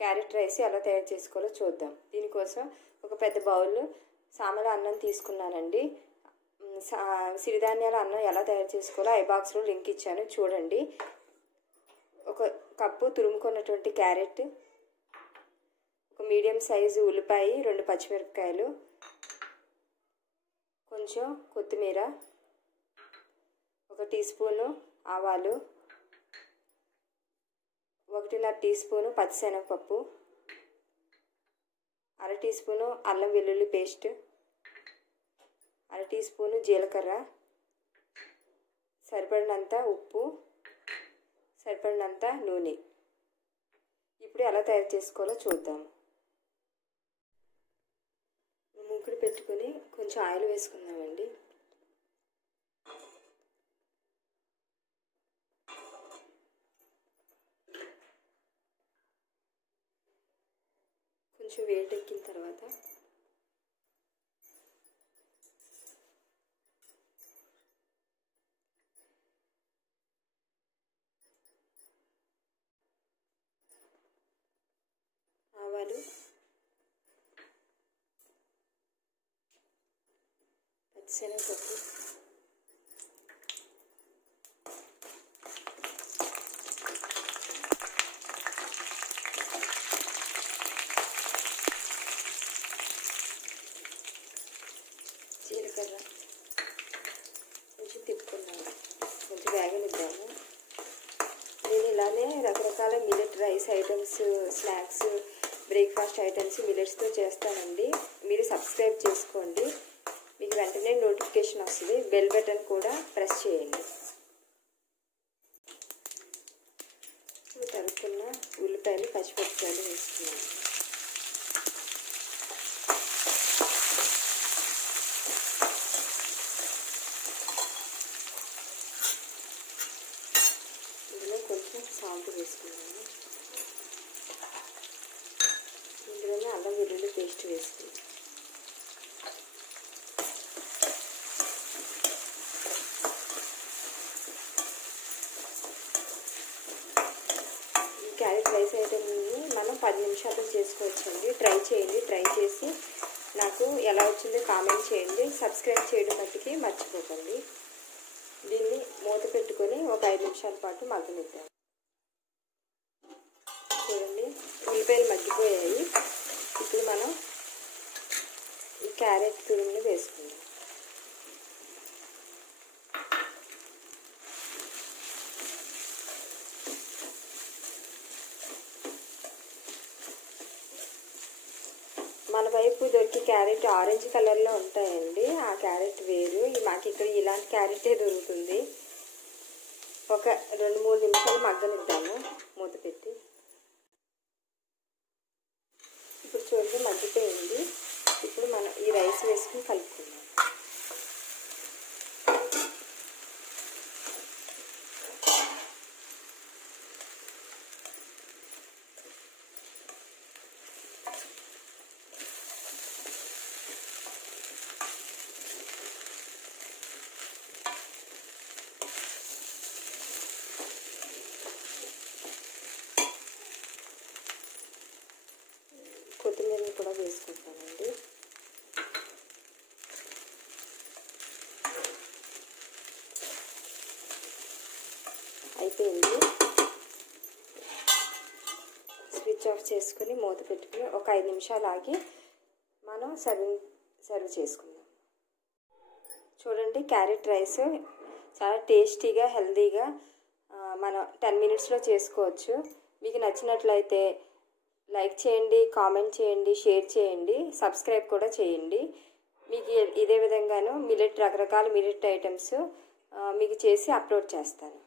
Carrot rice ఎలా తయారు చేసుకోవాలో చూద్దాం. దీనికోసం ఒక పెద్ద బౌల్ సామల అన్నం తీసుకున్నానండి. సిరిధాన్యాల అన్నం ఎలా తయారు చేసుకోవాలో ఐ బాక్స్లో లింక్ ఇచ్చాను, చూడండి. ఒక కప్పు తురుముకున్నటువంటి క్యారెట్, ఒక మీడియం సైజు ఉల్లిపాయ, 2 పచ్చిమిరపకాయలు, కొంచెం కొత్తిమీర, 1 టీ స్పూను ఆవాలు, 1.5 టీ స్పూను పచ్చిశనగపప్పు, 1/2 టీ స్పూను అల్లం వెల్లుల్లి పేస్ట్, 1/2 టీ స్పూను జీలకర్ర, సరిపడినంత ఉప్పు, సరిపడినంత నూనె. ఇప్పుడు ఎలా తయారు చేసుకోవాలో చూద్దాం. మూకుడు పెట్టుకొని కొంచెం ఆయిల్ వేసుకుందామండి. కొంచెం వేడెక్కిన తర్వాత ఆవాలు, పచ్చిశనగపప్పు, జీలకర్ర కొంచెం తిప్పుకున్నాము, కొంచెం వేగనిద్దాము. నేను ఇలానే రకరకాల millet rice items, snacks, breakfast items మిల్లెట్స్తో చేస్తానండి. మీరు సబ్స్క్రైబ్ చేసుకోండి, మీకు వెంటనే నోటిఫికేషన్ వస్తుంది. బెల్ బటన్ కూడా ప్రెస్ చేయండి. తరుక్కున్న ఉల్లిపాయలు, పచ్చిమిరపకాయలు వేసుకున్నాను. ఇందులో కొంచెం సాల్ట్ వేసుకున్నాను. ఇందులోనే అల్లం వెల్లుల్లి పేస్ట్ వేసుకున్నాను. క్యారెట్ రైస్ ఐటమ్ని మనం 10 నిమిషాల్లో చేసుకోవచ్చండి. ట్రై చేయండి. ట్రై చేసి నాకు ఎలా వచ్చిందో కామెంట్ చేయండి. సబ్స్క్రైబ్ చేయడం మట్టుకి మర్చిపోకండి. దీన్ని మూత పెట్టుకొని ఒక 5 నిమిషాల పాటు మగ్గనిద్దాం. చూడండి, ఉల్లిపాయలు మగ్గిపోయాయి. ఇప్పుడు మనం ఈ క్యారెట్ తురుముని వేసుకుందాం. మన వైపు దొరికి క్యారెట్ ఆరెంజ్ కలర్లో ఉంటాయండి. ఆ క్యారెట్ వేరు. మాకు ఇక్కడ ఇలాంటి క్యారెటే దొరుకుతుంది. ఒక 2-3 నిమిషాలు మగ్గనిద్దాము మూత పెట్టి. ఇప్పుడు చూడండి, మగ్గిపోయింది. ఇప్పుడు మనం ఈ రైస్ వేసుకుని కలుపుకుందాం. కొత్తిమీరని కూడా వేసుకుంటానండి. అయిపోయింది. స్విచ్ ఆఫ్ చేసుకుని మూత పెట్టుకుని ఒక 5 నిమిషాలు ఆగి మనం సర్వ్ చేసుకుందాం. చూడండి, క్యారెట్ రైస్ చాలా టేస్టీగా, హెల్తీగా మనం 10 మినిట్స్లో చేసుకోవచ్చు. మీకు నచ్చినట్లయితే లైక్ చేయండి, కామెంట్ చేయండి, షేర్ చేయండి, సబ్స్క్రైబ్ కూడా చేయండి. మీకు ఇదే విధంగాను రకరకాల మిల్లెట్ ఐటమ్స్ మీకు చేసి అప్లోడ్ చేస్తాను.